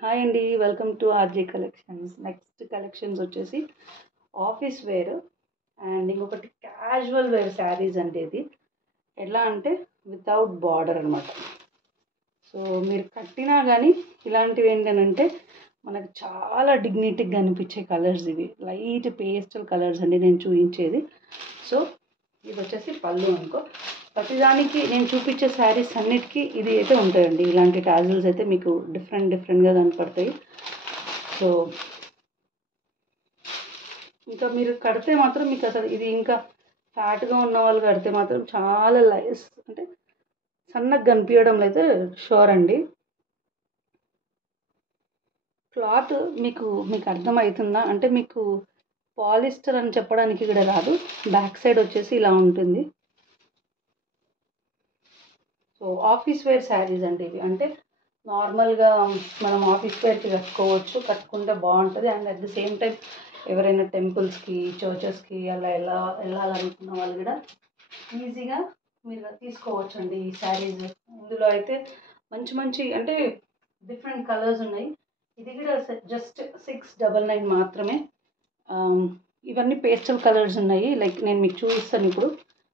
Hi అండి, welcome to RJ collections. Next collections వచ్చేసి office wear and ఇంకొకటి casual wear saris అంటే ఇది ఎలా అంటే వితౌట్ బార్డర్ అనమాట. సో మీరు కట్టినా కానీ ఇలాంటివి ఏంటంటే మనకు చాలా డిగ్నిటీగా అనిపించే కలర్స్ ఇవి. లైట్ పేస్టల్ కలర్స్ అండి నేను చూపించేది. సో ఇది వచ్చేసి పళ్ళు అనుకో. ప్రతిదానికి నేను చూపించే శారీస్ అన్నిటికీ ఇది అయితే ఉంటాయండి. ఇలాంటి టాజిల్స్ అయితే మీకు డిఫరెంట్గా కనపడతాయి. సో ఇంకా మీరు కడితే మాత్రం మీకు అసలు ఇది ఇంకా ఫ్యాట్గా ఉన్న వాళ్ళు కడితే మాత్రం చాలా లైస్ అంటే సన్నగా కనిపించడం అయితే షూర్ అండి. క్లాత్ మీకు అర్థమవుతుందా అంటే మీకు పాలిస్టర్ అని చెప్పడానికి కూడా రాదు. బ్యాక్ సైడ్ వచ్చేసి ఇలా ఉంటుంది. సో ఆఫీస్ వేర్ శారీస్ అంటే ఇవి అంటే నార్మల్గా మనం ఆఫీస్ వేర్కి కట్టుకోవచ్చు, కట్టుకుంటే బాగుంటుంది. And at the same time ఎవరైనా టెంపుల్స్కి చర్చెస్కి అలా వెళ్ళాలనుకున్న వాళ్ళు కూడా ఈజీగా మీరు తీసుకోవచ్చు అండి ఈ శారీస్. ఇందులో అయితే మంచి అంటే డిఫరెంట్ కలర్స్ ఉన్నాయి. ఇది కూడా జస్ట్ 699 మాత్రమే. ఇవన్నీ పేస్టల్ కలర్స్ ఉన్నాయి. లైక్ నేను మీకు చూపిస్తాను ఇప్పుడు.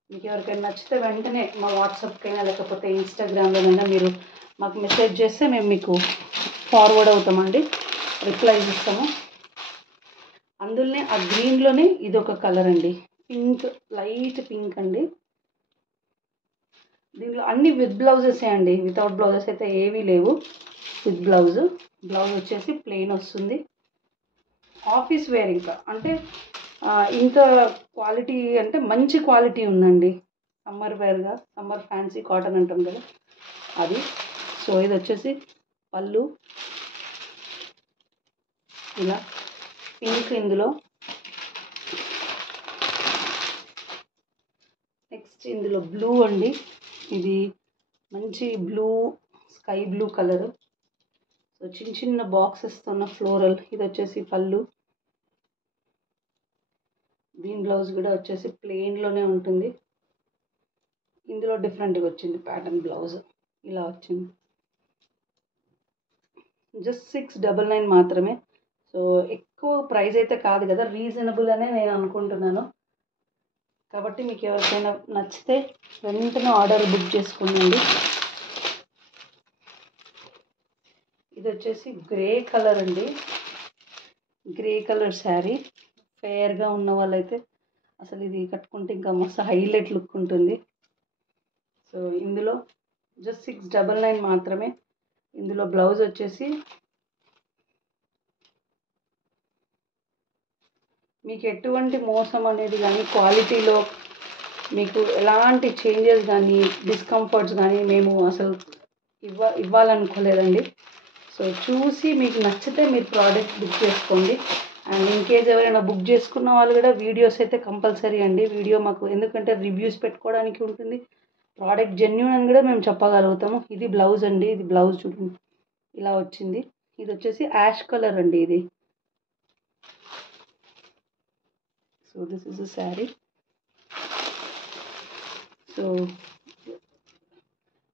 మీకు ఎవరికైనా నచ్చితే వెంటనే మా వాట్సాప్కైనా లేకపోతే ఇన్స్టాగ్రామ్లోనైనా మీరు మాకు మెసేజ్ చేస్తే మేము మీకు ఫార్వర్డ్ అవుతామండి, రిప్లైస్ ఇస్తాము. అందులోనే ఆ గ్రీన్లోనే ఇది ఒక కలర్ అండి, పింక్, లైట్ పింక్ అండి. దీంట్లో అన్ని విత్ బ్లౌజెసే అండి, వితౌట్ బ్లౌజెస్ అయితే ఏవీ లేవు. విత్ బ్లౌజ్ వచ్చేసి ప్లెయిన్ వస్తుంది. ఆఫీస్ వేర్ ఇంకా అంటే ఇంత క్వాలిటీ అంటే మంచి క్వాలిటీ ఉందండి. సమ్మర్ వేర్గా, సమ్మర్ ఫ్యాన్సీ కాటన్ అంటాం కదా అది. సో ఇది వచ్చేసి పళ్ళు ఇలా పింక్ ఇందులో. నెక్స్ట్ ఇందులో బ్లూ అండి, ఇది మంచి blue, sky blue colour. So చిన్న బాక్సెస్తో ఉన్న ఫ్లోరల్. ఇది వచ్చేసి పళ్ళు. దీని బ్లౌజ్ కూడా వచ్చేసి ప్లెయిన్లోనే ఉంటుంది. ఇందులో డిఫరెంట్గా వచ్చింది ప్యాటర్న్ బ్లౌజ్, ఇలా వచ్చింది. జస్ట్ 699 మాత్రమే. సో ఎక్కువ ప్రైస్ అయితే కాదు కదా, రీజనబుల్ అనే నేను అనుకుంటున్నాను. కాబట్టి మీకు ఎవరికైనా నచ్చితే వెంటనే ఆర్డర్ బుక్ చేసుకోండి. ఇది వచ్చేసి గ్రే కలర్ అండి, గ్రే కలర్ శారీ. ఫేర్గా ఉన్న వాళ్ళైతే అసలు ఇది కట్టుకుంటే ఇంకా మస్తు హైలైట్ లుక్ ఉంటుంది. సో ఇందులో జస్ట్ 699 మాత్రమే. ఇందులో బ్లౌజ్ వచ్చేసి మీకు ఎటువంటి మోసం అనేది కానీ, క్వాలిటీలో మీకు ఎలాంటి చేంజెస్ కానీ డిస్కంఫర్ట్స్ కానీ మేము అసలు ఇవ్వాలనుకోలేదండి. సో చూసి మీకు నచ్చితే మీరు ప్రోడక్ట్ బుక్ చేసుకోండి. అండ్ ఇన్ కేస్ ఎవరైనా బుక్ చేసుకున్న వాళ్ళు కూడా వీడియోస్ అయితే కంపల్సరీ అండి. వీడియో మాకు ఎందుకంటే రివ్యూస్ పెట్టుకోవడానికి ఉంటుంది, ప్రోడక్ట్ జెన్యూన్ అని కూడా మేము చెప్పగలుగుతాము. ఇది బ్లౌజ్ అండి, ఇది బ్లౌజ్ చూడండి ఇలా వచ్చింది. ఇది వచ్చేసి యాష్ కలర్ అండి ఇది. So this is a sari. So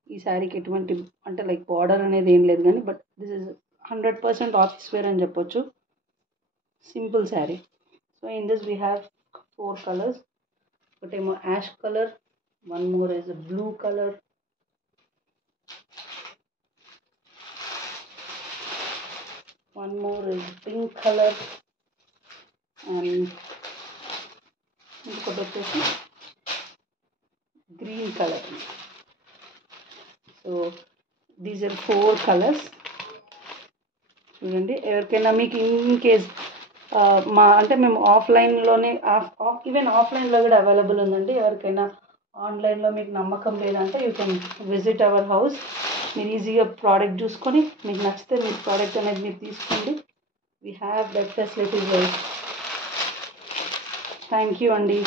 ఈ శారీకి ఎటువంటి అంటే లైక్ బార్డర్ అనేది ఏం లేదు కానీ but this is 100% office wear అని చెప్పొచ్చు. Simple saree. So in this we have 4 colours. ఒకటేమో ash colour, one more is blue colour, one more is pink color, and ఇంకొకటి వచ్చేసి green colour. So these are 4 colours. చూడండి, ఎవరికైనా మీకు in case అంటే మేము ఆఫ్లైన్లోనే ఈవెన్ ఆఫ్లైన్లో కూడా అవైలబుల్ ఉందండి. ఎవరికైనా ఆన్లైన్లో మీకు నమ్మకం లేదంటే you can visit our house. మీరు ఈజీగా ప్రోడక్ట్ చూసుకొని మీకు నచ్చితే మీ ప్రోడక్ట్ అనేది మీరు తీసుకోండి. We have that facilities. Thank you అండి.